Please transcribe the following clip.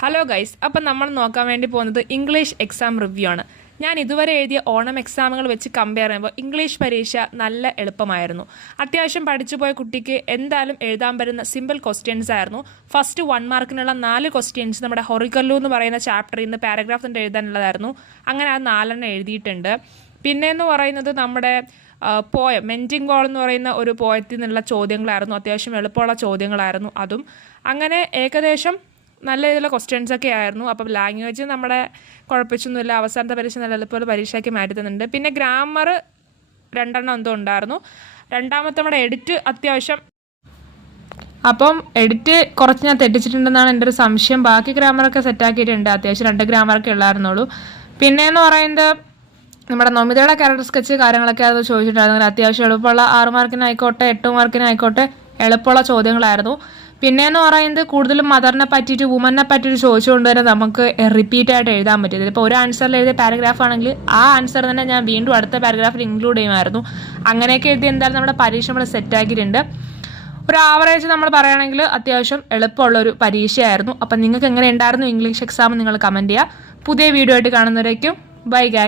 Hello guys, അപ്പം നമ്മൾ നോക്കാൻ വേണ്ടി പോകുന്നത് ഇംഗ്ലീഷ് എക്സാം റിവ്യൂ ആണ്. ഞാൻ ഇതുവരെ എഴുതിയ ഓണം എക്സാമുകൾ വെച്ച് കമ്പയർ ചെയ്യുമ്പോൾ ഇംഗ്ലീഷ് പരീക്ഷ നല്ല എളുപ്പമായിരുന്നു. അത്യാവശ്യം പഠിച്ചു പോയ കുട്ടിക്ക് എന്തായാലും എഴുതാൻ പറ്റുന്ന സിമ്പിൾ ക്വസ്റ്റ്യൻസ് ആയിരുന്നു. ഫസ്റ്റ് 1 മാർക്കിനുള്ള 4 ക്വസ്റ്റ്യൻസ് നമ്മുടെ ഹൊറിക്കല്ലു എന്ന് പറയുന്ന ചാപ്റ്ററിൽ നിന്ന് പാരഗ്രാഫ് തന്നെ എഴുതാനുള്ളതായിരുന്നു. അങ്ങനെ അത് 4 എഴുതിയിട്ടുണ്ട്. പിന്നെയെന്ന് പറയുന്നത് നമ്മുടെ പോയം മെൻറ്റിംഗ് ബോൾ എന്ന് പറയുന്ന ഒരു പോയത്തിൽ നിന്നുള്ള ചോദ്യങ്ങളായിരുന്നു. അത്യാവശ്യം എളുപ്പമുള്ള ചോദ്യങ്ങളായിരുന്നു അതും. അങ്ങനെ ഏകദേശം നല്ല രീതിയിലുള്ള ക്വസ്റ്റ്യൻസ് ഒക്കെ ആയിരുന്നു. അപ്പം ലാംഗ്വേജ് നമ്മുടെ കുഴപ്പമൊന്നുമില്ല. അവസാനത്തെ പരീക്ഷ നല്ല എളുപ്പമുള്ള പരീക്ഷയ്ക്ക് മാറ്റി തന്നിട്ടുണ്ട്. പിന്നെ ഗ്രാമർ 2 എന്തോ ഉണ്ടായിരുന്നു. രണ്ടാമത്തെ നമ്മുടെ എഡിറ്റ് അത്യാവശ്യം, അപ്പം എഡിറ്റ് കുറച്ച് ഞാൻ തെറ്റിച്ചിട്ടുണ്ടെന്നാണ് എൻ്റെ ഒരു സംശയം. ബാക്കി ഗ്രാമറൊക്കെ സെറ്റാക്കിയിട്ടുണ്ട്. അത്യാവശ്യം 2 ഗ്രാമറൊക്കെ ഉള്ളായിരുന്നുള്ളൂ. പിന്നെയെന്ന് പറയുന്നത് നമ്മുടെ നൊമിതയുടെ ക്യാരക്ടർ സ്കെച്ച് കാര്യങ്ങളൊക്കെ അത് ചോദിച്ചിട്ടുണ്ടായിരുന്നു. അത്യാവശ്യം എളുപ്പമുള്ള 6 മാർക്കിനായിക്കോട്ടെ 8 മാർക്കിനായിക്കോട്ടെ എളുപ്പമുള്ള ചോദ്യങ്ങളായിരുന്നു. പിന്നെയെന്ന് പറയുന്നത് കൂടുതലും മദറിനെ പറ്റിയിട്ട് വുമനെ പറ്റിയിട്ട് ചോദിച്ചുകൊണ്ട് തന്നെ നമുക്ക് റിപ്പീറ്റ് ആയിട്ട് എഴുതാൻ പറ്റും. ഇതിപ്പോൾ ഒരു ആൻസറിൽ എഴുതിയ പാരഗ്രാഫ് ആണെങ്കിൽ ആ ആൻസർ തന്നെ ഞാൻ വീണ്ടും അടുത്ത പാരഗ്രാഫിൽ ഇൻക്ലൂഡ് ചെയ്യുമായിരുന്നു. അങ്ങനെയൊക്കെ എഴുതി എന്തായാലും നമ്മുടെ പരീക്ഷ നമ്മൾ സെറ്റാക്കിയിട്ടുണ്ട്. ഒരു ആവറേജ് നമ്മൾ പറയുകയാണെങ്കിൽ അത്യാവശ്യം എളുപ്പമുള്ളൊരു പരീക്ഷയായിരുന്നു. അപ്പം നിങ്ങൾക്ക് എങ്ങനെ ഉണ്ടായിരുന്നു ഇംഗ്ലീഷ് എക്സാം നിങ്ങൾ കമൻറ്റ് ചെയ്യുക. പുതിയ വീഡിയോ ആയിട്ട് കാണുന്നവരേക്കും ബൈ ഗൈസ്.